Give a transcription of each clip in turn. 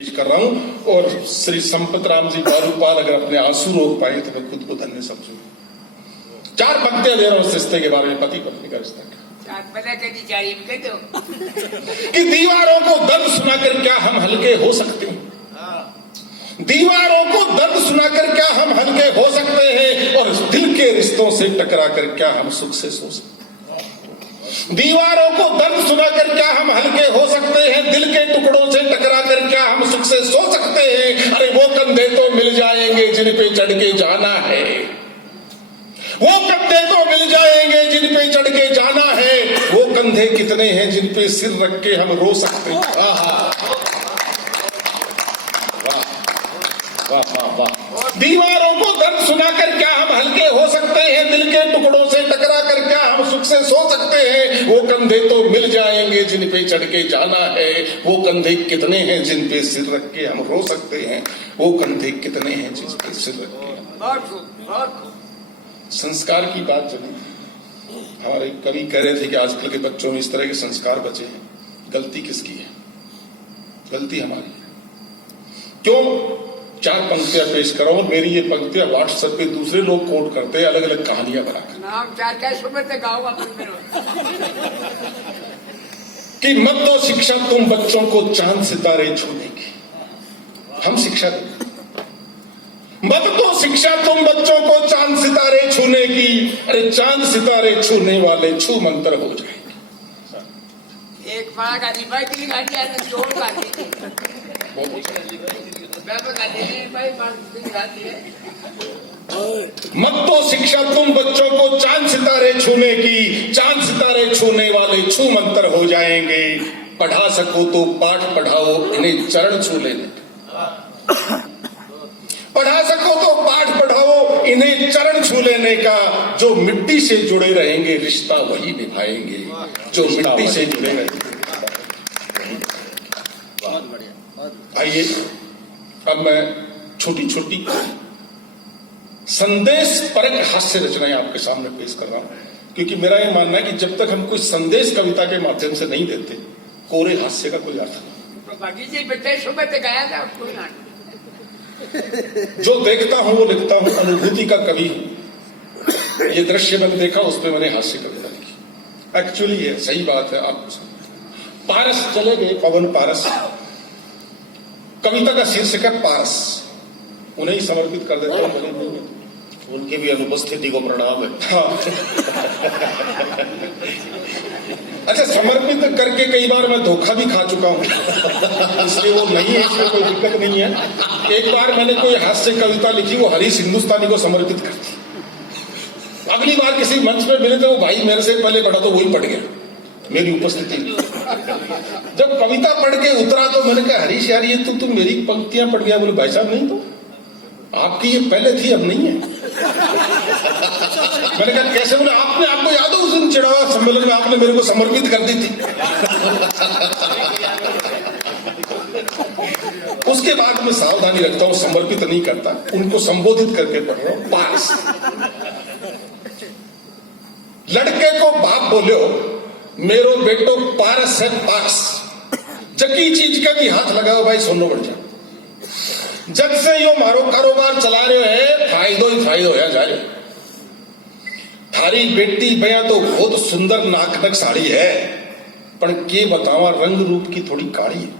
कर रहा हूं और श्री संपत राम जी बारूपाल अगर अपने आंसू रोक पाए तो मैं खुद को धन्य समझूंगा। 4 पंक्तियां दे रहा हूं इस रिश्ते के बारे में, पति पत्नी का रिश्ता कि दीवारों को दर्द सुनाकर क्या हम हल्के हो सकते हैं, दीवारों को दर्द सुनाकर क्या हम हल्के हो सकते हैं, और दिल के रिश्तों से टकराकर क्या हम सुख से सो सकते हैं। दीवारों को दर्द सुनाकर क्या हम हल्के हो सकते हैं, दिल के टुकड़ों से टकराकर क्या हम सुख से सो सकते हैं। अरे वो कंधे तो मिल जाएंगे जिन पे चढ़ के जाना है, वो कंधे तो मिल जाएंगे जिन पे चढ़ के जाना है, वो कंधे कितने हैं जिन पे सिर रख के हम रो सकते हैं। वाह वाह वाह। दीवारों को दर्द सुनाकर क्या हम हल्के हो सकते हैं, दिल के टुकड़ों से टकरा कर क्या हम सुख से सो सकते हैं। वो कंधे तो मिल जाएंगे जिन पे चढ़ के जाना है, वो कंधे कितने हैं जिन पे सिर रख के हम रो सकते हैं, वो कंधे कितने हैं जिन पे सिर रख के। संस्कार की बात चली, हमारे कवि कह रहे थे कि आजकल के बच्चों में इस तरह के संस्कार बचे हैं। गलती किसकी है? गलती हमारी है। क्यों? 4 पंक्तियां पेश कर रहा हूं। मेरी ये पंक्तियां व्हाट्सएप पे दूसरे लोग कोट करते हैं, अलग अलग कहानियां बनाकर कि मत दो शिक्षा तुम बच्चों को चांद सितारे छूने की। हम शिक्षा दें, मत दो शिक्षा तुम बच्चों को चांद सितारे छूने की। अरे चांद सितारे छूने वाले छू मंत्र हो जाएंगे। एक मत तो शिक्षा तुम बच्चों को चांद सितारे छूने की, चांद सितारे छूने वाले छू मंत्र हो जाएंगे। पढ़ा सको तो पाठ पढ़ाओ, इन्हें चरण छू लेने। पढ़ा सको तो पाठ पढ़ाओ, इन्हें चरण छू लेने का। जो मिट्टी से जुड़े रहेंगे रिश्ता वही निभाएंगे, जो मिट्टी से जुड़े रहेंगे। आइए अब मैं छोटी छोटी संदेश परक हास्य रचनाएं आपके सामने पेश कर रहा हूं, क्योंकि मेरा यह मानना है कि जब तक हम कोई संदेश कविता के माध्यम से नहीं देते, कोरे हास्य का कोई अर्थ नहीं। जो देखता हूं वो लिखता हूं, अनुभूति का कवि हूं। ये दृश्य मैंने देखा, उस पर मैंने हास्य कविता लिखी। एक्चुअली ये सही बात है। आपको पारस चले गए, पवन पारस। कविता का शीर्षक है पारस। उन्हें ही समर्पित कर देता हूं। उनकी भी अनुपस्थिति को प्रणाम है। हाँ। अच्छा, समर्पित करके कई बार मैं धोखा भी खा चुका हूं, इसलिए वो नहीं है, इसमें कोई दिक्कत नहीं है। एक बार मैंने कोई हास्य कविता लिखी, वो हरीश हिंदुस्तानी को समर्पित कर दी। अगली बार किसी मंच पे मिले तो वो भाई मेरे से पहले पढ़ा तो वही पढ़ गया मेरी उपस्थिति। जब कविता पढ़ के उतरा तो मैंने कहा, हरीश यार ये तो तुम मेरी पंक्तियां पढ़ गया। बोले भाई साहब नहीं तो आपकी ये पहले थी, अब नहीं है। मैंने कहा कैसे? बोले आपने, आपको याद हो उस दिन चिड़ावा सम्मेलन में आपने मेरे को समर्पित कर दी थी। उसके बाद मैं सावधानी रखता हूं, समर्पित नहीं करता, उनको संबोधित करके पढ़ रहा हूं। पास। लड़के को बाप बोलो, मेरो बेटो पारस है पास। जकी चीज का भी हाथ लगाओ भाई, सोनो बढ़ जा। जब से यो मारो कारोबार चला रहे है, फायदो ही फायदो होया जा रहे। थारी बेटी भैया तो बहुत सुंदर नाकनक साड़ी है, पर के बतावा रंग रूप की थोड़ी काली है।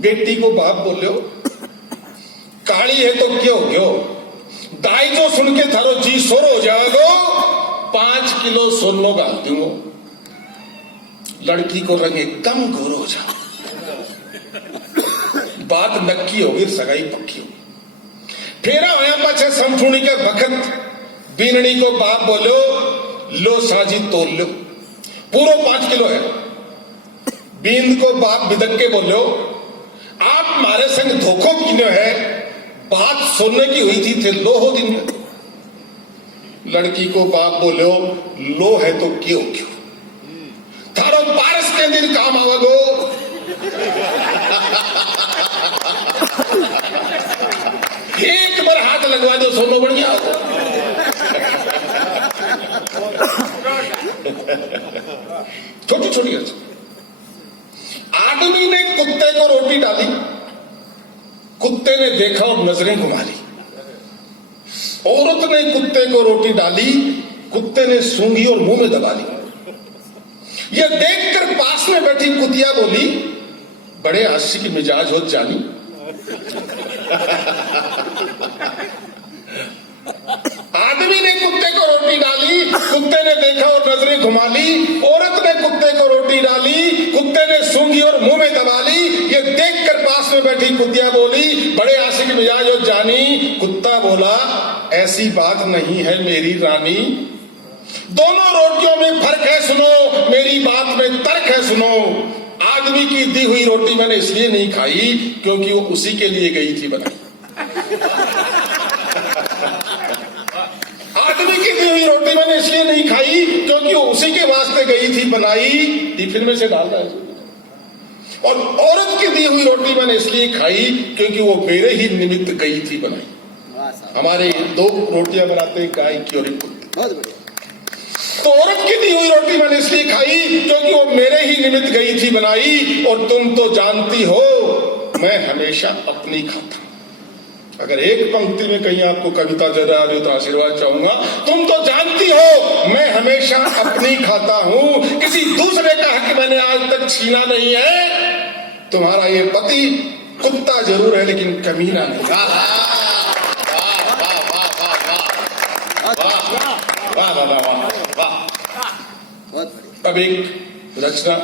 बेटी को बाप बोलो, काली है तो क्यों क्यों, दाई जो सुन के थारो जी सोर हो जाएगो, 5 किलो सोनो गाल दूंगो। लड़की को रंग एकदम गोरो हो जा, बात नक्की होगी, सगाई पक्की होगी। फेरा होया पाछे संफूणी के बखत, बीननी को बाप बोलो, लो साजी तोल लो, पूरो 5 किलो है। बींद को बाप बिदक के बोलो, आप मारे संग धोखो किन्यो है, बात सोने की हुई थी थे लो हो दिन में। लड़की को बाप बोलो, लो है तो क्यों क्यों, थारो पारस के दिन काम आवगो। एक बार हाथ लगवा दो, सोनो बढ़ गया। छोटी छोटी आदमी आदमी ने कुत्ते को रोटी डाली, कुत्ते ने देखा और नजरें घुमा ली। औरत ने कुत्ते को रोटी डाली, कुत्ते ने सूंघी और मुंह में दबा ली। यह देखकर पास में बैठी कुतिया बोली, बड़े आशिक मिजाज हो जानी। आदमी ने कुत्ते को रोटी डाली, कुत्ते ने देखा और नजरें घुमा ली। औरत ने कुत्ते को रोटी डाली, कुत्ते ने सूंघी और मुंह में दबा ली। ये देखकर पास में बैठी कुतिया बोली, बड़े आशिक मिजाज हो जानी। कुत्ता बोला, ऐसी बात नहीं है मेरी रानी, दोनों रोटियों में फर्क है सुनो, मेरी बात में तर्क है सुनो। आदमी की दी हुई रोटी मैंने इसलिए नहीं खाई क्योंकि वो उसी के लिए गई थी बनाई। आदमी की दी हुई रोटी मैंने इसलिए नहीं खाई क्योंकि वो उसी के वास्ते गई थी बनाई। टिफिन में से डाल रहा है। और औरत की दी हुई रोटी मैंने इसलिए खाई क्योंकि वो मेरे ही निमित्त गई थी बनाई। हमारे दो रोटियां बनाते हैं, गाय की और एक कुत्ते। बहुत बढ़िया। तो औरत की दी हुई रोटी मैंने इसलिए खाई क्योंकि वो मेरे ही निमित्त गई थी बनाई। और तुम तो जानती हो मैं हमेशा अपनी खाता। अगर एक पंक्ति में कहीं आपको कविता जरा आ रही हो तो आशीर्वाद चाहूंगा। तुम तो जानती हो मैं हमेशा अपनी खाता हूं, किसी दूसरे का हक मैंने आज तक छीना नहीं है। तुम्हारा ये पति कुत्ता जरूर है लेकिन कमीना नहीं। वाह वाह वाह वाह वाह। अब एक रचना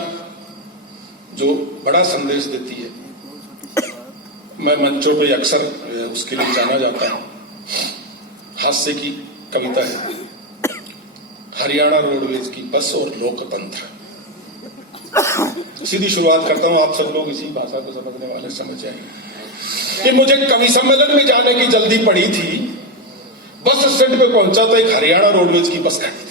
जो बड़ा संदेश देती है, मैं मंचों पे अक्सर उसके लिए जाना जाता हूं। हास्य की कविता है, हरियाणा रोडवेज की बस और लोकतंत्र। सीधी शुरुआत करता हूं, आप सब लोग इसी भाषा को समझने वाले समझ जाएंगे कि मुझे कवि सम्मेलन में जाने की जल्दी पड़ी थी। बस स्टैंड पे पहुंचा तो एक हरियाणा रोडवेज की बस खड़ी थी।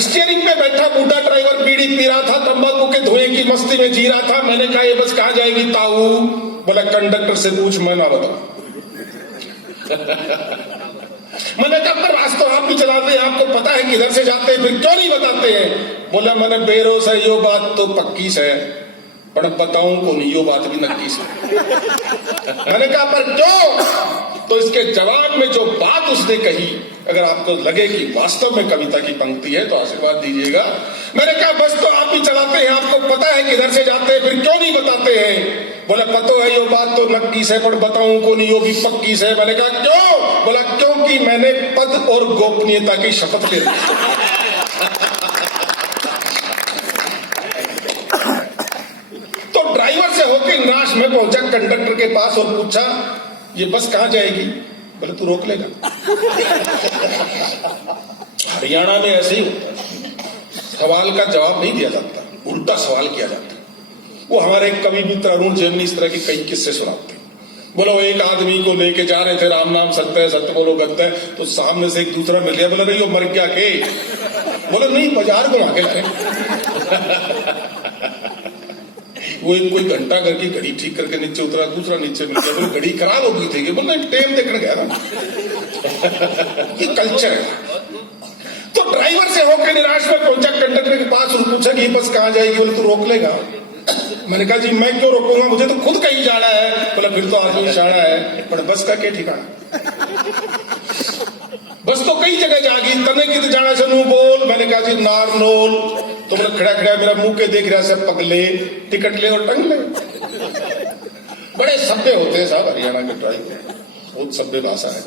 स्टीयरिंग पे बैठा बूढ़ा ड्राइवर बीड़ी पी रहा था, तंबाकू के धुएं की मस्ती में जी रहा था। मैंने कहा ये बस कहां जाएगी ताऊ? बोला कंडक्टर से पूछ, मैं ना बताऊं। मैंने कहा पर आज तो आप भी चलाते हैं, आपको पता है किधर से जाते हैं, फिर क्यों नहीं बताते हैं? बोला मैंने बेरोस है, यो बात तो पक्की से है, पर बताऊं को नहीं, यो बात भी नक्की से। मैंने कहा पर क्यों? तो इसके जवाब में जो बात उसने कही, अगर आपको लगे कि वास्तव में कविता की पंक्ति है तो आशीर्वाद दीजिएगा। मैंने कहा बस तो आप ही चलाते हैं, आपको पता है किधर से जाते हैं, फिर क्यों नहीं बताते हैं? बोला पतो है यो बात तो नक्की से, पर बताऊं को नहीं, यो भी पक्की से। मैंने कहा क्यों? बोला क्योंकि मैंने पद और गोपनीयता की शपथ ले ली। तो ड्राइवर से होकर निराश में पहुंचा कंडक्टर के पास और पूछा ये बस कहां जाएगी? बोले तू रोक लेगा। हरियाणा में ऐसे ही होता है, सवाल का जवाब नहीं दिया जाता, उल्टा सवाल किया जाता है। वो हमारे कवि मित्र अरुण जेमनी इस तरह के कई किस्से सुनाते हैं। बोलो एक आदमी को लेके जा रहे थे, राम नाम सत्य है, सत्य बोलो गत्य है। तो सामने से एक दूसरा मिल गया, बोला नहीं वो मर गया के? बोलो नहीं बाजार घुमा के लाए। वो एक कोई घंटा करके घड़ी ठीक करके नीचे उतरा, दूसरा नीचे मिल गया। बोले घड़ी खराब हो गई थी। बोले टेम देखने गया ना। ये कल्चर है। तो ड्राइवर से होकर निराश में पहुंचा कंडक्टर के पास और पूछा कि बस कहां जाएगी? बोले तू रोक लेगा। मैंने कहा जी मैं क्यों रोकूंगा, मुझे तो खुद कहीं जाना है। बोला फिर तो आदमी जाना है, पर बस का क्या ठिकाना? बस तो कई जगह जागी, तने की तो जाना से नू बोल। मैंने कहा जी नारनौल। तो बोला खड़ा खड़ा मेरा मुंह के देख रहा सब पगले, टिकट ले और टंग ले। बड़े सभ्य होते हैं साहब हरियाणा के ड्राइवर, बहुत सभ्य भाषा है।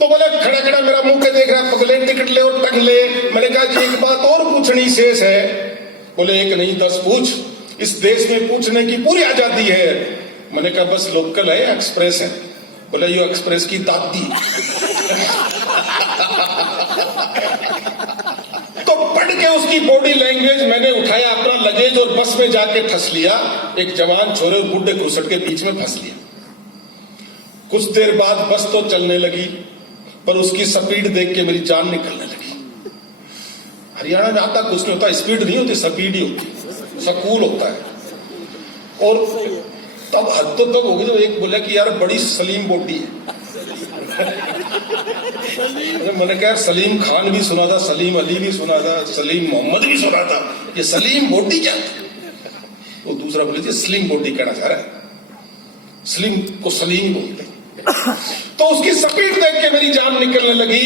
तो बोले खड़ा खड़ा मेरा मुंह के देख रहा पगले, टिकट ले और टंग ले। मैंने कहा जी एक बात और पूछनी शेष है। बोले एक नहीं 10 पूछ, इस देश में पूछने की पूरी आजादी है। मैंने कहा बस लोकल है एक्सप्रेस है? बोले यो एक्सप्रेस की दादी। तो पढ़ के उसकी बॉडी लैंग्वेज मैंने उठाया अपना लगेज और बस में जाके फंस लिया। एक जवान छोरे और बुढ़े घुसट के बीच में फंस लिया। कुछ देर बाद बस तो चलने लगी, पर उसकी स्पीड देख के मेरी जान निकलने लगी। हरियाणा में आता कुछ नहीं होता, स्पीड नहीं होती, स्पीड ही होती, सकूल होता है। और तब हद तो तब होगी जब एक बोला कि यार बड़ी सलीम बॉडी है। मैंने कहा सलीम खान भी सुना था, सलीम अली भी सुना था, सलीम मोहम्मद भी सुना था, ये सलीम बॉडी क्या? वो दूसरा बोले जी स्लिम बॉडी कहना चाह रहा है, स्लिम को सलीम बोलते हैं। तो उसकी स्पीड देख के मेरी जान निकलने लगी।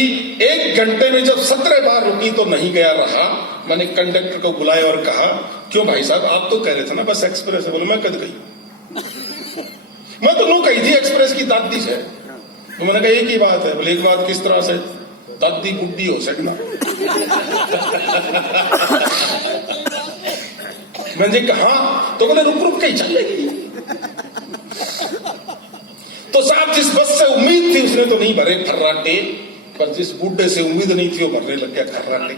1 घंटे में जब 17 बार रुकी तो नहीं गया रहा। मैंने कंडक्टर को बुलाया और कहा, क्यों भाई साहब आप तो कह रहे थे ना बस एक्सप्रेस है। बोले मैं कद गई, मैं तो नो कही थी एक्सप्रेस की दादी से। तो मैंने कहा एक ही बात है। बोले एक बात किस तरह से? दादी बुढ़ी हो सकना। मैंने कहा तो बोले रुक रुक के ही चलेगी। तो साहब जिस बस से उम्मीद थी उसने तो नहीं भरे खर्राटे, पर जिस बूढ़े से उम्मीद नहीं थी वो भरने लग गया खर्राटे।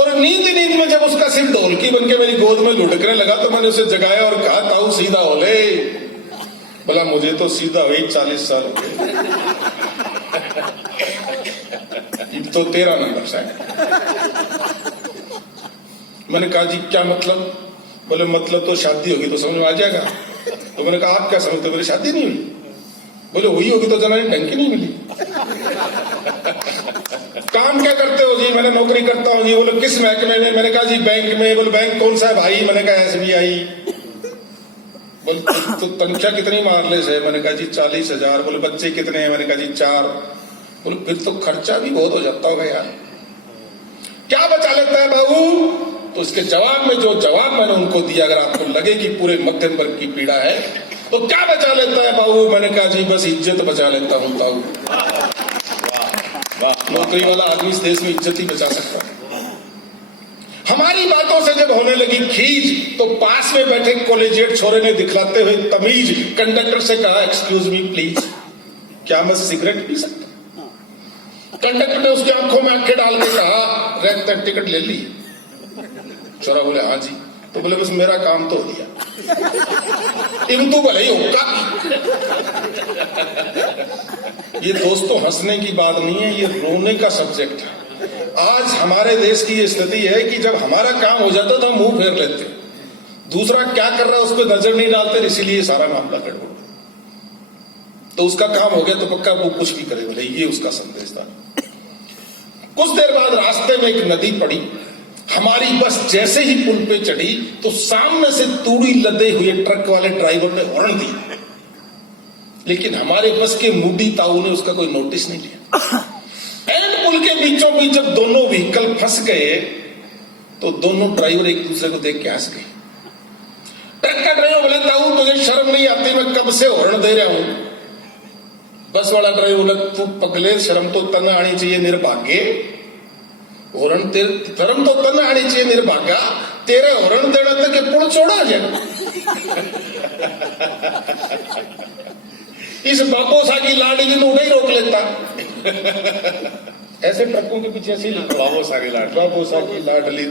और नींद में जब उसका सिर ढोलकी बन के मेरी गोद में लुढ़कने लगा तो मैंने उसे जगाया और कहा, ताऊ सीधा हो ले। बोला मुझे तो सीधा हुई 40 साल हो गए, तो 13 नंबर शायद। मैंने कहा जी क्या मतलब? बोले मतलब तो शादी होगी तो समझ में आ जाएगा। तो मैंने कहा आप क्या समझते? बोले शादी नहीं हुई। बोले हुई होगी तो जनानी ढंग की नहीं मिली। काम क्या करते हो जी? मैंने नौकरी करता हूँ जी। बोले किस महकमे में? मैंने कहा जी बैंक में। बोले बैंक कौन सा है भाई? मैंने कहा SBI। बोले तो तनख्वाह कितनी मार ले से? मैंने कहा जी 40,000। बोले बच्चे कितने हैं? मैंने कहा जी 4। बोले फिर तो खर्चा भी बहुत हो जाता होगा यार, क्या बचा लेता है बाबू? तो इसके जवाब में जो जवाब मैंने उनको दिया, अगर आपको लगे कि पूरे मध्यम वर्ग की पीड़ा है तो क्या बचा लेता है बाबू? मैंने कहा जी बस इज्जत बचा लेता हूं ताऊ। नौकरी वाला आदमी इस देश में इज्जत ही बचा सकता है। हमारी बातों से जब होने लगी खींच तो पास में बैठे कॉलेजिएट छोरे ने दिखलाते हुए तमीज कंडक्टर से कहा, एक्सक्यूज मी प्लीज, क्या मैं सिगरेट पी सकता? कंडक्टर ने उसकी आंखों में आंखें डाल के कहा, रहते टिकट ले ली? छोरा बोले हाँ जी। तो बोले बस मेरा काम तो हो गया। इम तो भले ही होगा। ये दोस्तों हंसने की बात नहीं है, ये रोने का सब्जेक्ट है। आज हमारे देश की ये स्थिति है कि जब हमारा काम हो जाता तो हम मुंह फेर लेते, दूसरा क्या कर रहा है उस पर नजर नहीं डालते, इसीलिए सारा मामला गड़बड़। तो उसका काम हो गया तो पक्का वो कुछ भी करे, बोले ये उसका संदेश था। कुछ देर बाद रास्ते में एक नदी पड़ी। हमारी बस जैसे ही पुल पे चढ़ी तो सामने से तूड़ी लदे हुए ट्रक वाले ड्राइवर ने हॉर्न दिया, लेकिन हमारे बस के मूडी ताऊ ने उसका कोई नोटिस नहीं लिया। एंड पुल के बीचों बीच जब दोनों व्हीकल फंस गए तो दोनों ड्राइवर एक दूसरे को देख के हंस गए। ट्रक का ड्राइवर बोले, ताऊ तुझे शर्म नहीं आती? मैं कब से हॉर्न दे रहा हूं। बस वाला ड्राइवर बोला, तू पगले शर्म तो तन आनी चाहिए निर्भाग्य, हॉर्न धर्म तो तन आनी चाहिए निर्भाग्या, तेरे हॉर्न देना तक पुल छोड़ा जाए। इस बापोसा की लाडली ने उड़ा ही रोक लेता। ऐसे ट्रकों के पीछे ऐसे बापोसा की लाडली,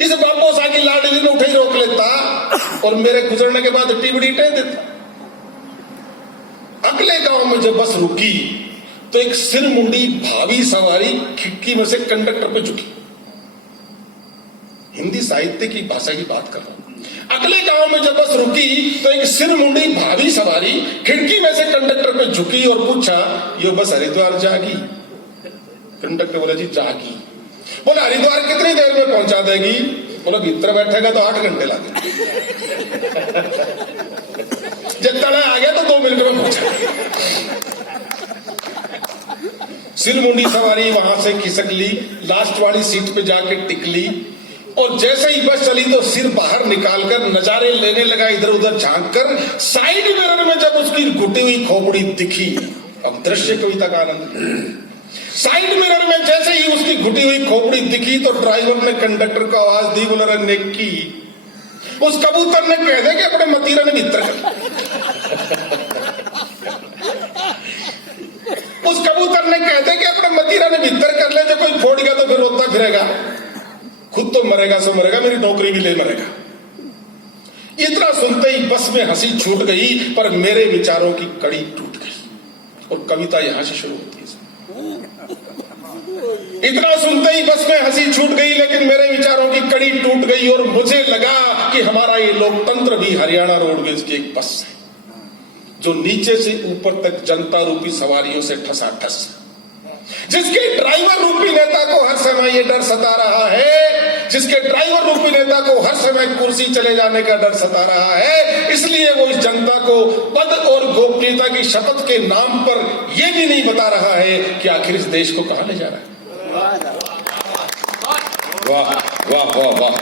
इस बापोसा की लाडली ने उठा ही रोक लेता और मेरे गुजरने के बाद टिबड़ी टे देता। अगले गांव में जब बस रुकी तो एक सिर मुंडी भावी सवारी खिड़की में से कंडक्टर पे झुकी। हिंदी साहित्य की भाषा की बात कर रहा हूं। अगले गांव में जब बस रुकी तो एक सिर मुंडी भावी सवारी खिड़की में से कंडक्टर पे झुकी और पूछा, ये बस हरिद्वार जागी? कंडक्टर बोला जी जागी। बोला हरिद्वार कितनी देर में पहुंचा देगी? बोला भीतर बैठेगा तो 8 घंटे लगे, जब तड़ा आ गया तो 2 मिनट में पहुंचा। सिर मुंडी सवारी वहां से खिसक ली, लास्ट वाली सीट पे जाके टिक ली और जैसे ही बस चली तो सिर बाहर निकालकर नजारे लेने लगा, इधर उधर झांककर। साइड मिरर में जब उसकी घुटी हुई खोपड़ी दिखी, अब दृश्य कविता का आनंद। साइड मिरर में जैसे ही उसकी घुटी हुई खोपड़ी दिखी तो ड्राइवर ने कंडक्टर को आवाज दी, बोला नेकी, उस कबूतर ने कह दे कि अपने मतीरा ने भीतर कर। उस कबूतर ने कह दे कि अपने मतीरा ने भीतर कर ले, जो कोई फोड़ गया तो फिर रोता फिरेगा, खुद तो मरेगा सो मरेगा, मेरी नौकरी भी ले मरेगा। इतना सुनते ही बस में हंसी छूट गई, पर मेरे विचारों की कड़ी टूट गई और कविता यहां से शुरू होती है। इतना सुनते ही बस में हंसी छूट गई, लेकिन मेरे विचारों की कड़ी टूट गई और मुझे लगा कि हमारा ये लोकतंत्र भी हरियाणा रोडवेज की एक बस है जो नीचे से ऊपर तक जनता रूपी सवारियों से ठसाठस, जिसके ड्राइवर रूपी नेता को हर समय ये डर सता रहा है जिसके ड्राइवर रूपी नेता को हर समय कुर्सी चले जाने का डर सता रहा है। इसलिए वो इस जनता को पद और गोपनीयता की शपथ के नाम पर यह भी नहीं बता रहा है कि आखिर इस देश को कहां ले जा रहा है। वाह वाह वाह वाह।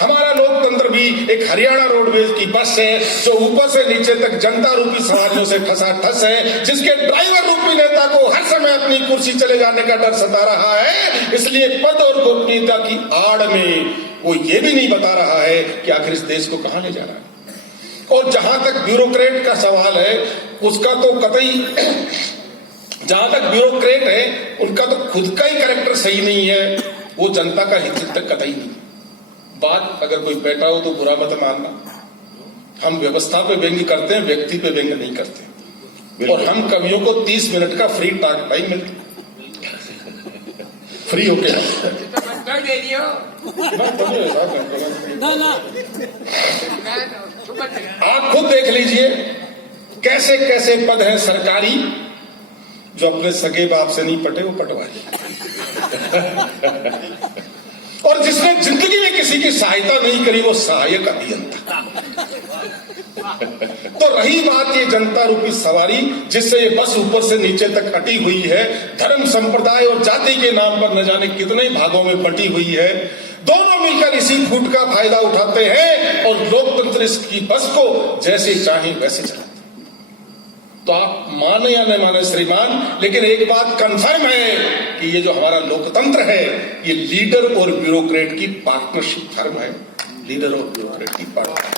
हमारा लोकतंत्र भी एक हरियाणा रोडवेज की बस है जो ऊपर से नीचे तक जनता रूपी सवारियों से ठसाठस है, जिसके ड्राइवर रूपी नेता को हर समय अपनी कुर्सी चले जाने का डर सता रहा है। इसलिए पद और गोपनीयता की आड़ में वो ये भी नहीं बता रहा है कि आखिर इस देश को कहां ले जा रहा है। और जहां तक ब्यूरोक्रेट का सवाल है, उसका तो कतई जहां तक ब्यूरोक्रेट है उनका तो खुद का ही कैरेक्टर सही नहीं है, वो जनता का हित तक कतई नहीं। बात अगर कोई बैठा हो तो बुरा मत मानना, हम व्यवस्था पे व्यंग्य करते हैं, व्यक्ति पे व्यंग्य नहीं करते। और हम कवियों को 30 मिनट का फ्री टॉक टाइम मिलता, फ्री होके आप खुद देख लीजिए कैसे कैसे पद हैं सरकारी जो अपने सगे बाप से नहीं पटे वो पटवाए, और जिसने जिंदगी में किसी की सहायता नहीं करी वो सहायक अभियंता। तो रही बात ये जनता रूपी सवारी जिससे ये बस ऊपर से नीचे तक अटी हुई है, धर्म संप्रदाय और जाति के नाम पर न जाने कितने भागों में बटी हुई है, दोनों मिलकर इसी फूट का फायदा उठाते हैं और लोकतंत्र की बस को जैसे चाहे वैसे चलाते। तो आप माने या न माने श्रीमान, लेकिन एक बात कंफर्म है कि ये जो हमारा लोकतंत्र है ये लीडर और ब्यूरोक्रेट की पार्टनरशिप फर्म है, लीडर और ब्यूरोक्रेट की पार्टनरशिप।